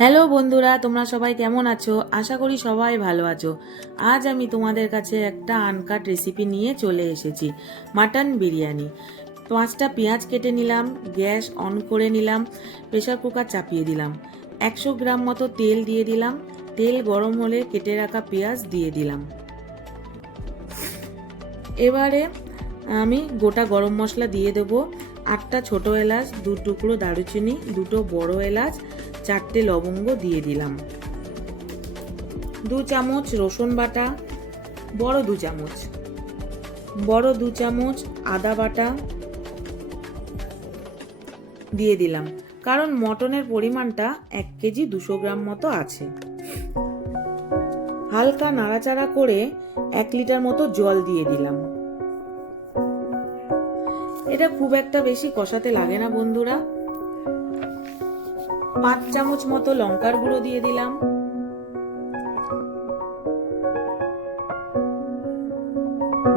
Hello বন্ধুরা, তোমরা সবাই কেমন আছো? আশা করি সবাই ভালো আছো। আজ আমি তোমাদের কাছে একটা আনকাট রেসিপি নিয়ে চলে এসেছি, মাটন বিরিয়ানি। 5টা পেঁয়াজ কেটে নিলাম, গ্যাস অন করে নিলাম, প্রেসার কুকার চাপিয়ে দিলাম, 100 গ্রাম মতো তেল দিয়ে দিলাম। তেল গরম হলে কেটে রাখা পেঁয়াজ দিয়ে দিলাম। এবারে আমি গোটা গরম মশলা দিয়ে দেবো। 8টা ছোটো এলাচ, 2 টুকরো দারুচিনি, 2টো বড় এলাচ, 4টে লবঙ্গ দিয়ে দিলাম। 2 চামচ রসুন বাটা, বড় 2 চামচ, বড় 2 চামচ আদা বাটা দিয়ে দিলাম, কারণ মটনের পরিমাণটা 1 কেজি 200 গ্রাম মতো আছে। হালকা নাড়াচাড়া করে 1 লিটার মতো জল দিয়ে দিলাম। এটা খুব একটা বেশি কষাতে লাগে না বন্ধুরা। 5 চামচ মতো লঙ্কার গুঁড়ো দিয়ে দিলাম।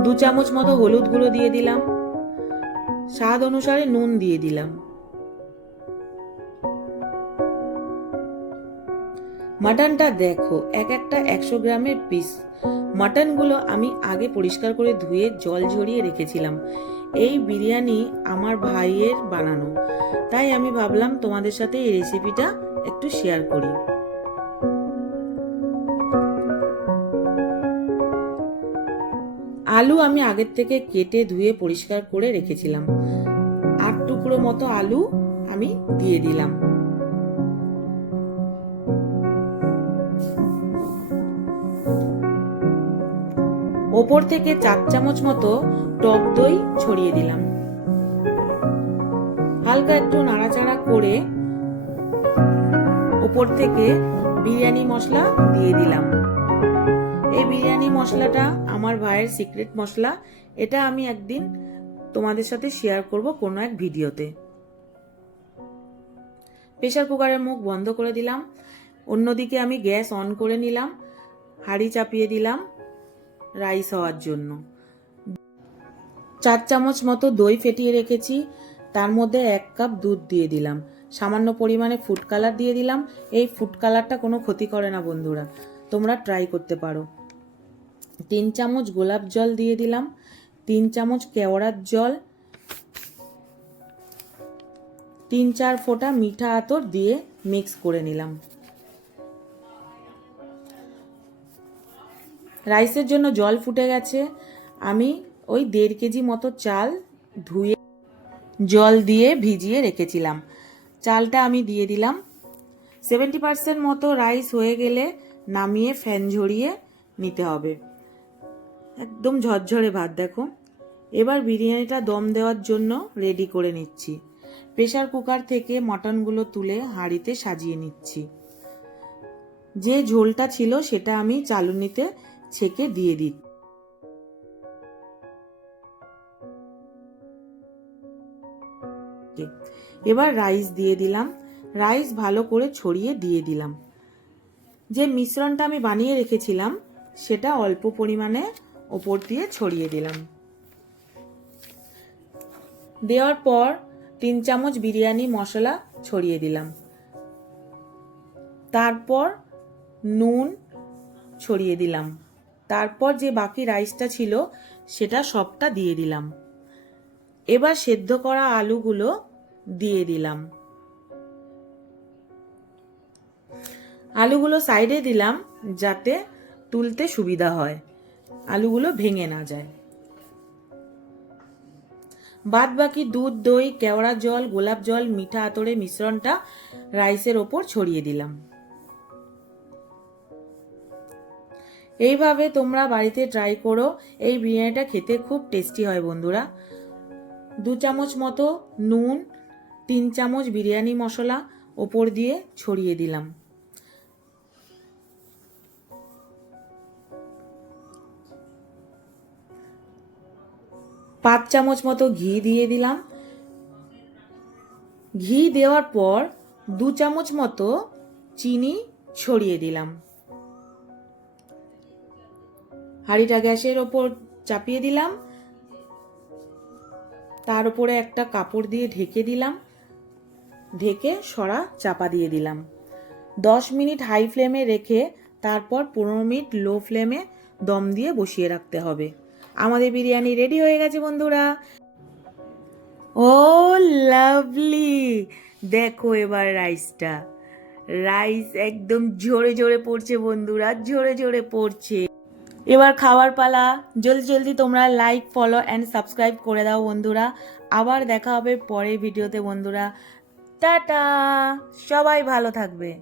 2 চামচ মতো হলুদ গুঁড়ো দিয়ে দিলাম। স্বাদ অনুসারে নুন দিয়ে দিলাম। মাটনটা দেখো, একটা 100 গ্রামের পিস। মাটনগুলো আমি আগে পরিষ্কার করে ধুয়ে জল ঝরিয়ে রেখেছিলাম। এই বিরিয়ানি আমার ভাইয়ের বানানো, তাই আমি ভাবলাম তোমাদের সাথে এই রেসিপিটা একটু শেয়ার করি। আলু আমি আগের থেকে কেটে ধুয়ে পরিষ্কার করে রেখেছিলাম। 8 টুকরো মতো আলু আমি দিয়ে দিলাম। ওপর থেকে 4 চামচ মতো টক দই ছড়িয়ে দিলাম। হালকা একটু নাড়াচাড়া করে ওপর থেকে বিরিয়ানি মশলা দিয়ে দিলাম। এই বিরিয়ানি মশলাটা আমার ভাইয়ের সিক্রেট মশলা। এটা আমি একদিন তোমাদের সাথে শেয়ার করব কোনো এক ভিডিওতে। প্রেসার কুকারের মুখ বন্ধ করে দিলাম। অন্যদিকে আমি গ্যাস অন করে নিলাম, হাঁড়ি চাপিয়ে দিলাম রাইস হওয়ার জন্য। 4 চামচ মতো দই ফেটিয়ে রেখেছি, তার মধ্যে 1 কাপ দুধ দিয়ে দিলাম। সামান্য পরিমাণে ফুড কালার দিয়ে দিলাম। এই ফুড কালারটা কোনো ক্ষতি করে না বন্ধুরা, তোমরা ট্রাই করতে পারো। 3 চামচ গোলাপ জল দিয়ে দিলাম। 3 চামচ কেওড়ার জল, 3-4 ফোঁটা মিঠা আতর দিয়ে মিক্স করে নিলাম। রাইসের জন্য জল ফুটে গেছে। আমি ওই 1.5 কেজি মতো চাল ধুয়ে জল দিয়ে ভিজিয়ে রেখেছিলাম। চালটা আমি দিয়ে দিলাম। 70% মতো রাইস হয়ে গেলে নামিয়ে ফ্যান ঝরিয়ে নিতে হবে। একদম ঝরঝরে ভাত দেখো। এবার বিরিয়ানিটা দম দেওয়ার জন্য রেডি করে নিচ্ছি। প্রেসার কুকার থেকে মটনগুলো তুলে হাঁড়িতে সাজিয়ে নিচ্ছি। যে ঝোলটা ছিল সেটা আমি চালুনিতে ছেঁকে দিয়ে দিচ্ছি। এবার রাইস দিয়ে দিলাম। রাইস ভালো করে ছড়িয়ে দিয়ে দিলাম। যে মিশ্রণটা আমি বানিয়ে রেখেছিলাম সেটা অল্প পরিমাণে ওপর দিয়ে ছড়িয়ে দিলাম। দেওয়ার পর 3 চামচ বিরিয়ানি মশলা ছড়িয়ে দিলাম। তারপর নুন ছড়িয়ে দিলাম। তারপর যে বাকি রাইসটা ছিল সেটা সবটা দিয়ে দিলাম। এবার সেদ্ধ করা আলুগুলো দিয়ে দিলাম। আলুগুলো সাইডে দিলাম যাতে তুলতে সুবিধা হয়, আলুগুলো ভেঙে না যায়। বাদ বাকি দুধ, দই, কেওড়া জল, গোলাপ জল, মিঠা আতরের মিশ্রণটা রাইসের ওপর ছড়িয়ে দিলাম। এইভাবে তোমরা বাড়িতে ট্রাই করো। এই বিরিয়ানিটা খেতে খুব টেস্টি হয় বন্ধুরা। 2 চামচ মতো নুন, 3 চামচ বিরিয়ানি মশলা ওপর দিয়ে ছড়িয়ে দিলাম। পাঁচ চামচ মতো ঘি দিয়ে দিলাম। ঘি দেওয়ার পর 2 চামচ মতো চিনি ছড়িয়ে দিলাম। হাঁড়িটা গ্যাসের ওপর চাপিয়ে দিলাম। তার উপরে একটা কাপড় দিয়ে ঢেকে দিলাম। ঢেকে সরা চাপা দিয়ে দিলাম। 10 মিনিট হাই ফ্লেমে রেখে তারপর 15 মিনিট লো ফ্লেমে দম দিয়ে বসিয়ে রাখতে হবে। আমাদের বিরিয়ানি রেডি হয়ে গেছে বন্ধুরা। ও লাভলি, দেখো এবার রাইসটা, রাইস একদম ঝরে ঝরে পড়ছে বন্ধুরা, ঝরে ঝরে পড়ছে। এবার খাওয়ার পালা। জলদি জলদি তোমরা লাইক, ফলো অ্যান্ড সাবস্ক্রাইব করে দাও বন্ধুরা। আবার দেখা হবে পরের ভিডিওতে বন্ধুরা। টাটা, সবাই ভালো থাকবে।